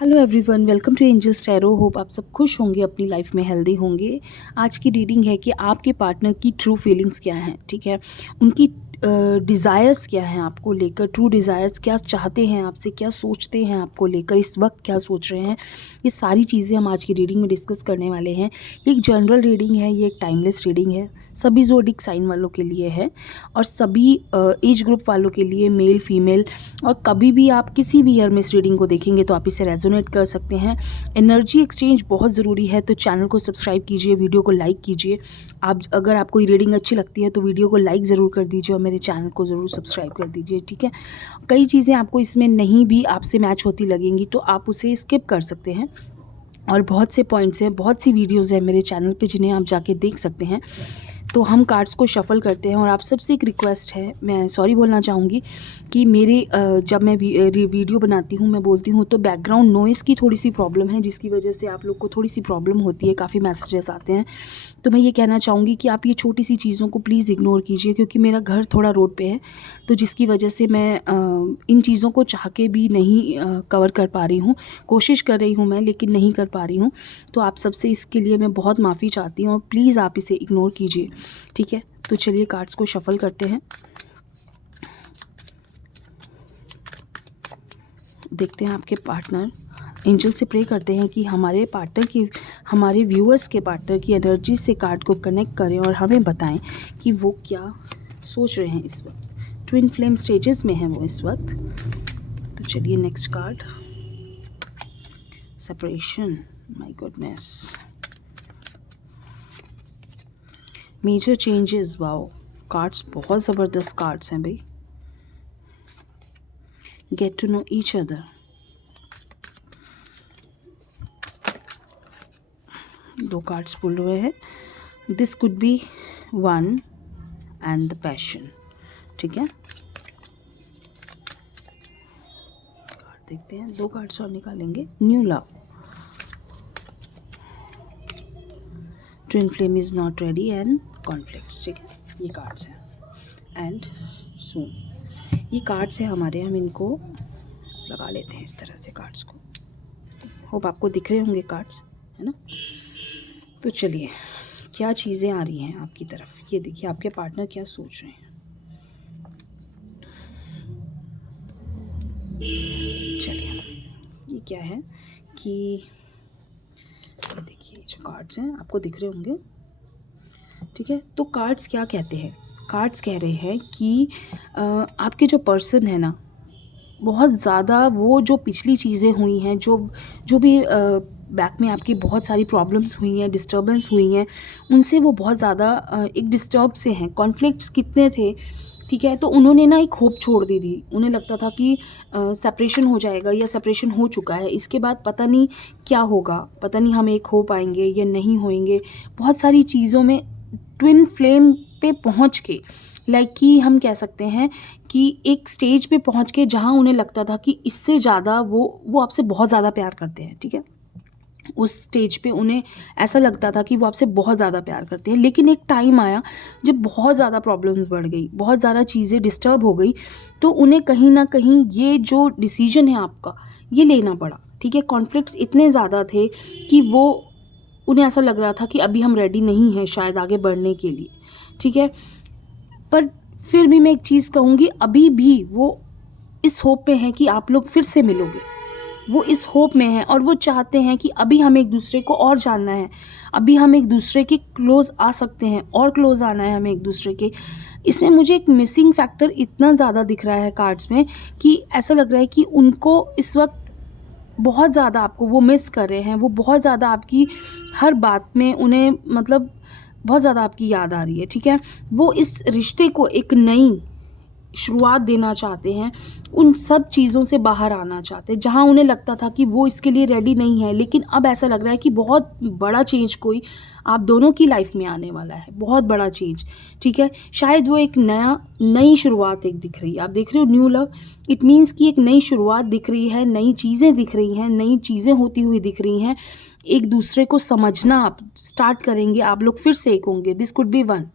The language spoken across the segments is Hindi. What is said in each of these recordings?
Hello everyone, welcome to Angels Tarot. Hope आप सब खुश होंगे, अपनी लाइफ में हेल्दी होंगे। आज की रीडिंग है कि आपके पार्टनर की ट्रू फीलिंग्स क्या हैं, ठीक है। उनकी डिज़ायर्स क्या हैं आपको लेकर, ट्रू डिज़ायर्स क्या चाहते हैं आपसे, क्या सोचते हैं आपको लेकर, इस वक्त क्या सोच रहे हैं। ये सारी चीज़ें हम आज की रीडिंग में डिस्कस करने वाले हैं। ये एक जनरल रीडिंग है, ये एक टाइमलेस रीडिंग है, सभी ज़ोडिक साइन वालों के लिए है और सभी एज ग्रुप वालों के लिए, मेल फीमेल। और कभी भी आप किसी भी ईयर में इस रीडिंग को देखेंगे तो आप इसे रेजोनेट कर सकते हैं। एनर्जी एक्सचेंज बहुत ज़रूरी है, तो चैनल को सब्सक्राइब कीजिए, वीडियो को लाइक कीजिए। आप अगर आपको ये रीडिंग अच्छी लगती है तो वीडियो को लाइक ज़रूर कर दीजिए और मेरे चैनल को ज़रूर सब्सक्राइब कर दीजिए, ठीक है। कई चीज़ें आपको इसमें नहीं भी आपसे मैच होती लगेंगी तो आप उसे स्किप कर सकते हैं। और बहुत से पॉइंट्स हैं, बहुत सी वीडियोज़ हैं मेरे चैनल पे जिन्हें आप जाके देख सकते हैं। तो हम कार्ड्स को शफ़ल करते हैं और आप सबसे एक रिक्वेस्ट है, मैं सॉरी बोलना चाहूँगी कि मेरे जब मैं वीडियो बनाती हूँ, मैं बोलती हूँ तो बैकग्राउंड नॉइज़ की थोड़ी सी प्रॉब्लम है, जिसकी वजह से आप लोग को थोड़ी सी प्रॉब्लम होती है, काफ़ी मैसेजेस आते हैं। तो मैं ये कहना चाहूँगी कि आप ये छोटी सी चीज़ों को प्लीज़ इग्नोर कीजिए, क्योंकि मेरा घर थोड़ा रोड पे है, तो जिसकी वजह से मैं इन चीज़ों को चाह के भी नहीं कवर कर पा रही हूँ। कोशिश कर रही हूँ मैं, लेकिन नहीं कर पा रही हूँ। तो आप सबसे इसके लिए मैं बहुत माफ़ी चाहती हूँ और प्लीज़ आप इसे इग्नोर कीजिए, ठीक है। तो चलिए कार्ड्स को शफ़ल करते हैं, देखते हैं आपके पार्टनर। एंजल से प्रे करते हैं कि हमारे पार्टनर की, हमारे व्यूअर्स के पार्टनर की एनर्जी से कार्ड को कनेक्ट करें और हमें बताएं कि वो क्या सोच रहे हैं इस वक्त। ट्विन फ्लेम स्टेजेस में हैं वो इस वक्त। तो चलिए next card, separation. My goodness, major changes. Wow, cards बहुत ज़बरदस्त कार्ड्स हैं भाई। Get to know each other. दो कार्ड्स पुल हुए हैं। This could be one and the passion, ठीक है। कार्ड देखते हैं, दो कार्ड्स और निकालेंगे। New love, twin flame is not ready and conflicts, ठीक है। ये कार्ड्स हैं एंड सून। ये कार्ड्स हैं हमारे, हम इनको लगा लेते हैं इस तरह से कार्ड्स को। होप आपको दिख रहे होंगे कार्ड्स, है ना। तो चलिए, क्या चीज़ें आ रही हैं आपकी तरफ, ये देखिए आपके पार्टनर क्या सोच रहे हैं। चलिए, ये क्या है कि ये देखिए जो कार्ड्स हैं आपको दिख रहे होंगे, ठीक है। तो कार्ड्स क्या कहते हैं, कार्ड्स कह रहे हैं कि आपके जो पर्सन है ना, बहुत ज़्यादा वो जो पिछली चीज़ें हुई हैं, जो जो भी बैक में आपकी बहुत सारी प्रॉब्लम्स हुई हैं, डिस्टर्बेंस हुई हैं, उनसे वो बहुत ज़्यादा एक डिस्टर्ब से हैं। कॉन्फ्लिक्ट्स कितने थे, ठीक है। तो उन्होंने ना एक होप छोड़ दी थी, उन्हें लगता था कि सेपरेशन हो जाएगा या सेपरेशन हो चुका है, इसके बाद पता नहीं क्या होगा, पता नहीं हम एक हो पाएंगे या नहीं होएंगे। बहुत सारी चीज़ों में ट्विन फ्लेम पे पहुंच के, लाइक कि हम कह सकते हैं कि एक स्टेज पे पहुंच के जहां उन्हें लगता था कि इससे ज़्यादा वो आपसे बहुत ज़्यादा प्यार करते हैं, ठीक है। उस स्टेज पे उन्हें ऐसा लगता था कि वो आपसे बहुत ज़्यादा प्यार करते हैं, लेकिन एक टाइम आया जब बहुत ज़्यादा प्रॉब्लम्स बढ़ गई, बहुत ज़्यादा चीज़ें डिस्टर्ब हो गई, तो उन्हें कहीं ना कहीं ये जो डिसीजन है आपका, ये लेना पड़ा, ठीक है। कॉन्फ्लिक्ट्स इतने ज़्यादा थे कि वो, उन्हें ऐसा लग रहा था कि अभी हम रेडी नहीं हैं शायद आगे बढ़ने के लिए, ठीक है। पर फिर भी मैं एक चीज़ कहूँगी, अभी भी वो इस होप में है कि आप लोग फिर से मिलोगे। वो इस होप में है और वो चाहते हैं कि अभी हम एक दूसरे को और जानना है, अभी हम एक दूसरे के क्लोज़ आ सकते हैं और क्लोज़ आना है हमें एक दूसरे के। इसमें मुझे एक मिसिंग फैक्टर इतना ज़्यादा दिख रहा है कार्ड्स में कि ऐसा लग रहा है कि उनको इस वक्त बहुत ज़्यादा आपको वो मिस कर रहे हैं, वो बहुत ज़्यादा आपकी हर बात में उन्हें, मतलब बहुत ज़्यादा आपकी याद आ रही है, ठीक है। वो इस रिश्ते को एक नई शुरुआत देना चाहते हैं, उन सब चीज़ों से बाहर आना चाहते हैं जहाँ उन्हें लगता था कि वो इसके लिए रेडी नहीं है, लेकिन अब ऐसा लग रहा है कि बहुत बड़ा चेंज कोई आप दोनों की लाइफ में आने वाला है, बहुत बड़ा चेंज, ठीक है। शायद वो एक नई शुरुआत एक दिख रही है, आप देख रहे हो न्यू लव, इट मीन्स कि एक नई शुरुआत दिख रही है, नई चीज़ें दिख रही हैं, नई चीज़ें होती हुई दिख रही हैं। एक दूसरे को समझना आप स्टार्ट करेंगे, आप लोग फिर से एक होंगे। दिस कुड बी वन,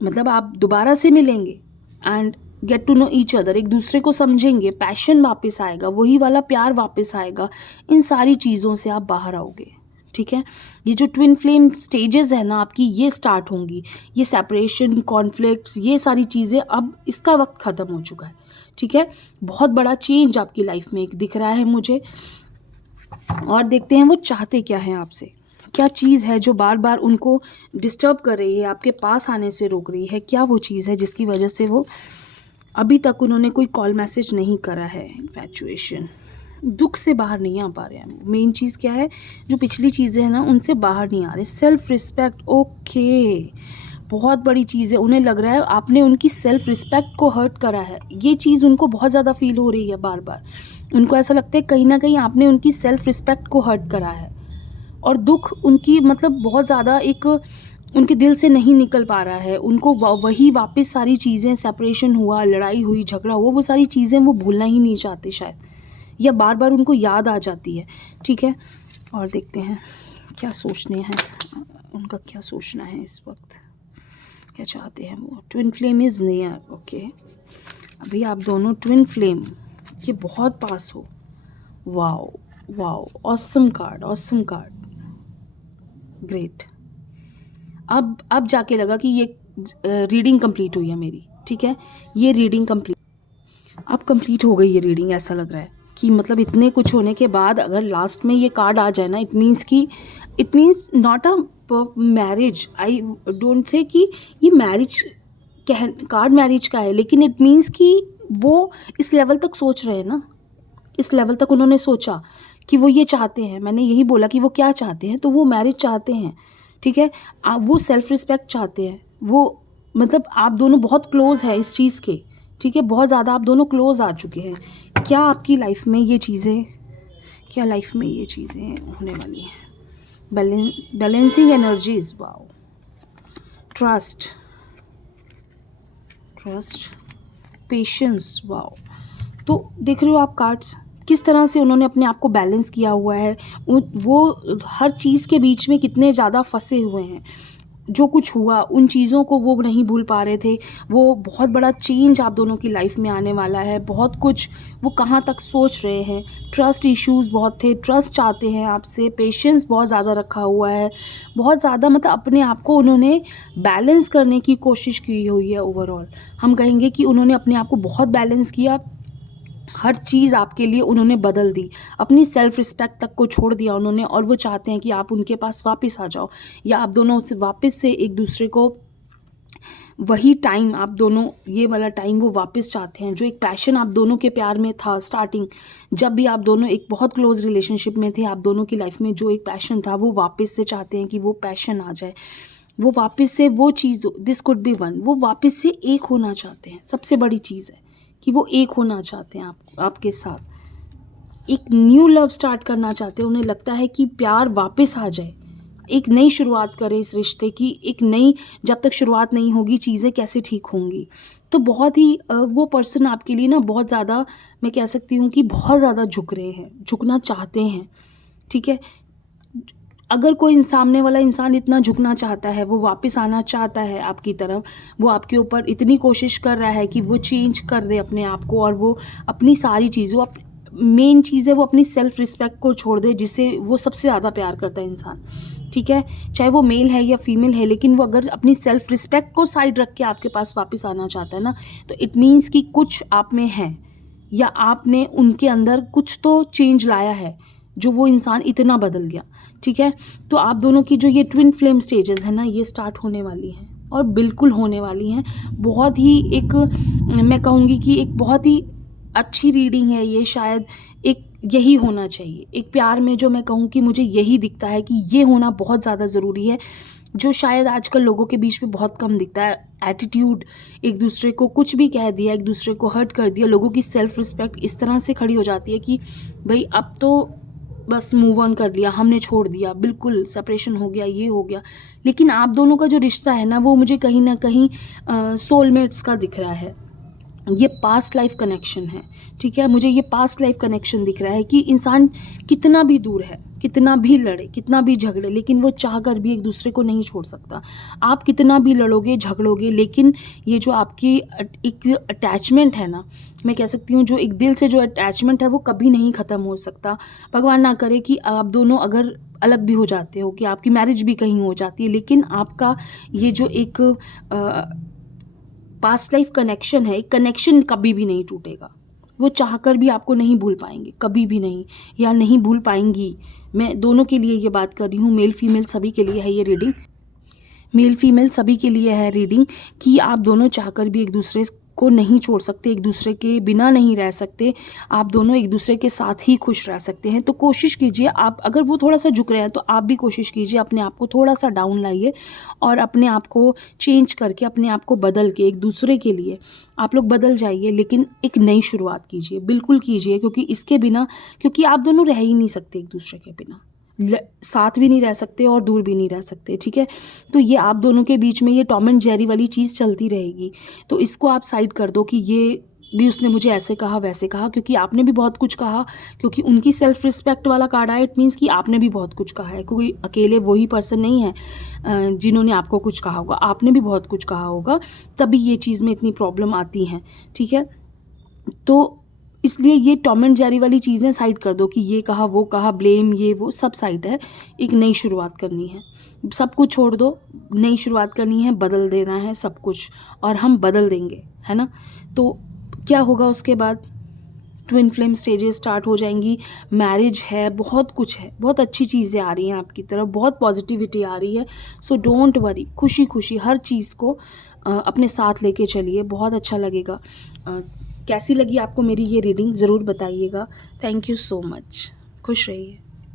मतलब आप दोबारा से मिलेंगे and get to know each other, एक दूसरे को समझेंगे, पैशन वापस आएगा, वही वाला प्यार वापस आएगा, इन सारी चीज़ों से आप बाहर आओगे। ठीक है, ये जो ट्विन फ्लेम स्टेजेस है ना आपकी, ये स्टार्ट होंगी। ये सेपरेशन, कॉन्फ्लिक्ट्स, ये सारी चीज़ें अब इसका वक्त ख़त्म हो चुका है। ठीक है, बहुत बड़ा चेंज आपकी लाइफ में एक दिख रहा है मुझे। और देखते हैं वो चाहते क्या हैं आपसे, क्या चीज़ है जो बार बार उनको डिस्टर्ब कर रही है, आपके पास आने से रोक रही है। क्या वो चीज़ है जिसकी वजह से वो अभी तक उन्होंने कोई कॉल मैसेज नहीं करा है। इन्फैचुएशन, दुख से बाहर नहीं आ पा रहे हैं। मेन चीज़ क्या है, जो पिछली चीज़ें हैं ना उनसे बाहर नहीं आ रहे। सेल्फ रिस्पेक्ट, ओके, बहुत बड़ी चीज़ है। उन्हें लग रहा है आपने उनकी सेल्फ रिस्पेक्ट को हर्ट करा है। ये चीज़ उनको बहुत ज़्यादा फील हो रही है बार बार। उनको ऐसा लगता है कहीं ना कहीं आपने उनकी सेल्फ रिस्पेक्ट को हर्ट करा है, और दुख उनकी मतलब बहुत ज़्यादा एक उनके दिल से नहीं निकल पा रहा है। उनको वही वापस सारी चीज़ें, सेपरेशन हुआ, लड़ाई हुई, झगड़ा हुआ, वो सारी चीज़ें वो भूलना ही नहीं चाहते शायद, या बार बार उनको याद आ जाती है। ठीक है, और देखते हैं क्या सोचने हैं उनका, क्या सोचना है इस वक्त, क्या चाहते हैं वो। Twin flame is near, okay. अभी आप दोनों ट्विन फ्लेम के बहुत पास हो। Wow wow, awesome card, awesome card, great. अब जाके लगा कि ये रीडिंग कंप्लीट हुई है मेरी। ठीक है, ये रीडिंग अब कंप्लीट हो गई ये रीडिंग। ऐसा लग रहा है कि मतलब इतने कुछ होने के बाद अगर लास्ट में ये कार्ड आ जाए ना, it means not a marriage. I don't say कि ये मैरिज कार्ड मैरिज का है, लेकिन इट मीन्स कि वो इस लेवल तक सोच रहे हैं ना, इस लेवल तक उन्होंने सोचा कि वो ये चाहते हैं। मैंने यही बोला कि वो क्या चाहते हैं, तो वो मैरिज चाहते हैं। ठीक है, वो सेल्फ रिस्पेक्ट चाहते हैं। वो मतलब आप दोनों बहुत क्लोज है इस चीज़ के। ठीक है, बहुत ज़्यादा आप दोनों क्लोज आ चुके हैं। क्या आपकी लाइफ में ये चीज़ें, क्या लाइफ में ये चीज़ें होने वाली हैं? Balancing energies, wow, trust, patience, wow. तो देख रहे हो आप कार्ड्स किस तरह से उन्होंने अपने आप को बैलेंस किया हुआ है। वो हर चीज़ के बीच में कितने ज़्यादा फंसे हुए हैं। जो कुछ हुआ उन चीज़ों को वो नहीं भूल पा रहे थे। वो बहुत बड़ा चेंज आप दोनों की लाइफ में आने वाला है। बहुत कुछ वो कहाँ तक सोच रहे हैं। ट्रस्ट इश्यूज़ बहुत थे, ट्रस्ट चाहते हैं आपसे, पेशेंस बहुत ज़्यादा रखा हुआ है, बहुत ज़्यादा मतलब अपने आप को उन्होंने बैलेंस करने की कोशिश की हुई है। ओवरऑल हम कहेंगे कि उन्होंने अपने आप को बहुत बैलेंस किया। हर चीज़ आपके लिए उन्होंने बदल दी, अपनी सेल्फ रिस्पेक्ट तक को छोड़ दिया उन्होंने। और वो चाहते हैं कि आप उनके पास वापस आ जाओ, या आप दोनों से वापस से एक दूसरे को वही टाइम, आप दोनों ये वाला टाइम वो वापस चाहते हैं। जो एक पैशन आप दोनों के प्यार में था स्टार्टिंग, जब भी आप दोनों एक बहुत क्लोज रिलेशनशिप में थे, आप दोनों की लाइफ में जो एक पैशन था वो वापस से चाहते हैं कि वो पैशन आ जाए। वो वापस से वो चीज़, दिस कुड बी वन, वो वापस से एक होना चाहते हैं। सबसे बड़ी चीज़ है कि वो एक होना चाहते हैं आपके साथ, एक न्यू लव स्टार्ट करना चाहते हैं। उन्हें लगता है कि प्यार वापस आ जाए, एक नई शुरुआत करें इस रिश्ते की। एक नई, जब तक शुरुआत नहीं होगी चीज़ें कैसे ठीक होंगी। तो बहुत ही वो पर्सन आपके लिए ना बहुत ज़्यादा, मैं कह सकती हूँ कि बहुत ज़्यादा झुक रहे हैं, झुकना चाहते हैं। ठीक है, अगर कोई सामने वाला इंसान इतना झुकना चाहता है, वो वापस आना चाहता है आपकी तरफ, वो आपके ऊपर इतनी कोशिश कर रहा है कि वो चेंज कर दे अपने आप को, और वो अपनी सारी चीज़ों, मेन चीज़ है वो अपनी सेल्फ रिस्पेक्ट को छोड़ दे, जिसे वो सबसे ज़्यादा प्यार करता है इंसान। ठीक है, चाहे वो मेल है या फीमेल है, लेकिन वो अगर अपनी सेल्फ रिस्पेक्ट को साइड रख के आपके पास वापस आना चाहता है ना, तो इट मीन्स कि कुछ आप में है, या आपने उनके अंदर कुछ तो चेंज लाया है जो वो इंसान इतना बदल गया। ठीक है, तो आप दोनों की जो ये ट्विन फ्लेम स्टेजेस है ना, ये स्टार्ट होने वाली हैं, और बिल्कुल होने वाली हैं। बहुत ही एक, मैं कहूँगी कि एक बहुत ही अच्छी रीडिंग है ये। शायद एक यही होना चाहिए एक प्यार में, जो मैं कहूँ कि मुझे यही दिखता है कि ये होना बहुत ज़्यादा ज़रूरी है, जो शायद आजकल लोगों के बीच में बहुत कम दिखता है। एटीट्यूड, एक दूसरे को कुछ भी कह दिया, एक दूसरे को हर्ट कर दिया, लोगों की सेल्फ रिस्पेक्ट इस तरह से खड़ी हो जाती है कि भाई अब तो बस मूव ऑन कर लिया, हमने छोड़ दिया, बिल्कुल सेपरेशन हो गया, ये हो गया। लेकिन आप दोनों का जो रिश्ता है ना, वो मुझे कहीं ना कहीं सोलमेट्स का दिख रहा है। ये पास्ट लाइफ कनेक्शन है। ठीक है, मुझे ये पास्ट लाइफ कनेक्शन दिख रहा है कि इंसान कितना भी दूर है, कितना भी लड़े, कितना भी झगड़े, लेकिन वो चाह कर भी एक दूसरे को नहीं छोड़ सकता। आप कितना भी लड़ोगे, झगड़ोगे, लेकिन ये जो आपकी एक अटैचमेंट है ना, मैं कह सकती हूँ जो एक दिल से जो अटैचमेंट है वो कभी नहीं ख़त्म हो सकता। भगवान ना करे कि आप दोनों अगर अलग भी हो जाते हो, कि आपकी मैरिज भी कहीं हो जाती है, लेकिन आपका ये जो एक पास्ट लाइफ कनेक्शन है, एक कनेक्शन कभी भी नहीं टूटेगा। वो चाहकर भी आपको नहीं भूल पाएंगे, कभी भी नहीं, या नहीं भूल पाएंगी। मैं दोनों के लिए ये बात कर रही हूँ, मेल फीमेल सभी के लिए है ये रीडिंग, मेल फीमेल सभी के लिए है रीडिंग, कि आप दोनों चाहकर भी एक दूसरे को नहीं छोड़ सकते, एक दूसरे के बिना नहीं रह सकते, आप दोनों एक दूसरे के साथ ही खुश रह सकते हैं। तो कोशिश कीजिए, आप अगर वो थोड़ा सा झुक रहे हैं तो आप भी कोशिश कीजिए, अपने आप को थोड़ा सा डाउन लाइए और अपने आप को चेंज करके, अपने आप को बदल के एक दूसरे के लिए आप लोग बदल जाइए, लेकिन एक नई शुरुआत कीजिए, बिल्कुल कीजिए, क्योंकि इसके बिना, क्योंकि आप दोनों रह ही नहीं सकते एक दूसरे के बिना, साथ भी नहीं रह सकते और दूर भी नहीं रह सकते, ठीक है। तो ये आप दोनों के बीच में ये टॉम एंड जेरी वाली चीज़ चलती रहेगी। तो इसको आप साइड कर दो कि ये भी उसने मुझे ऐसे कहा वैसे कहा, क्योंकि आपने भी बहुत कुछ कहा, क्योंकि उनकी सेल्फ रिस्पेक्ट वाला कार्ड आया, इट मीन्स कि आपने भी बहुत कुछ कहा है, क्योंकि अकेले वही पर्सन नहीं है जिन्होंने आपको कुछ कहा होगा, आपने भी बहुत कुछ कहा होगा, तभी ये चीज़ में इतनी प्रॉब्लम आती हैं, ठीक है। तो इसलिए ये टॉम एंड जेरी वाली चीज़ें साइड कर दो कि ये कहा वो कहा, ब्लेम ये वो सब साइड है। एक नई शुरुआत करनी है, सब कुछ छोड़ दो, नई शुरुआत करनी है, बदल देना है सब कुछ, और हम बदल देंगे, है ना। तो क्या होगा उसके बाद, ट्विन फ्लेम स्टेजेस स्टार्ट हो जाएंगी, मैरिज है, बहुत कुछ है, बहुत अच्छी चीज़ें आ रही हैं आपकी तरफ, बहुत पॉजिटिविटी आ रही है। सो डोंट वरी, खुशी खुशी हर चीज़ को अपने साथ लेके चलिए, बहुत अच्छा लगेगा। कैसी लगी आपको मेरी ये रीडिंग ज़रूर बताइएगा। थैंक यू सो मच, खुश रहिए।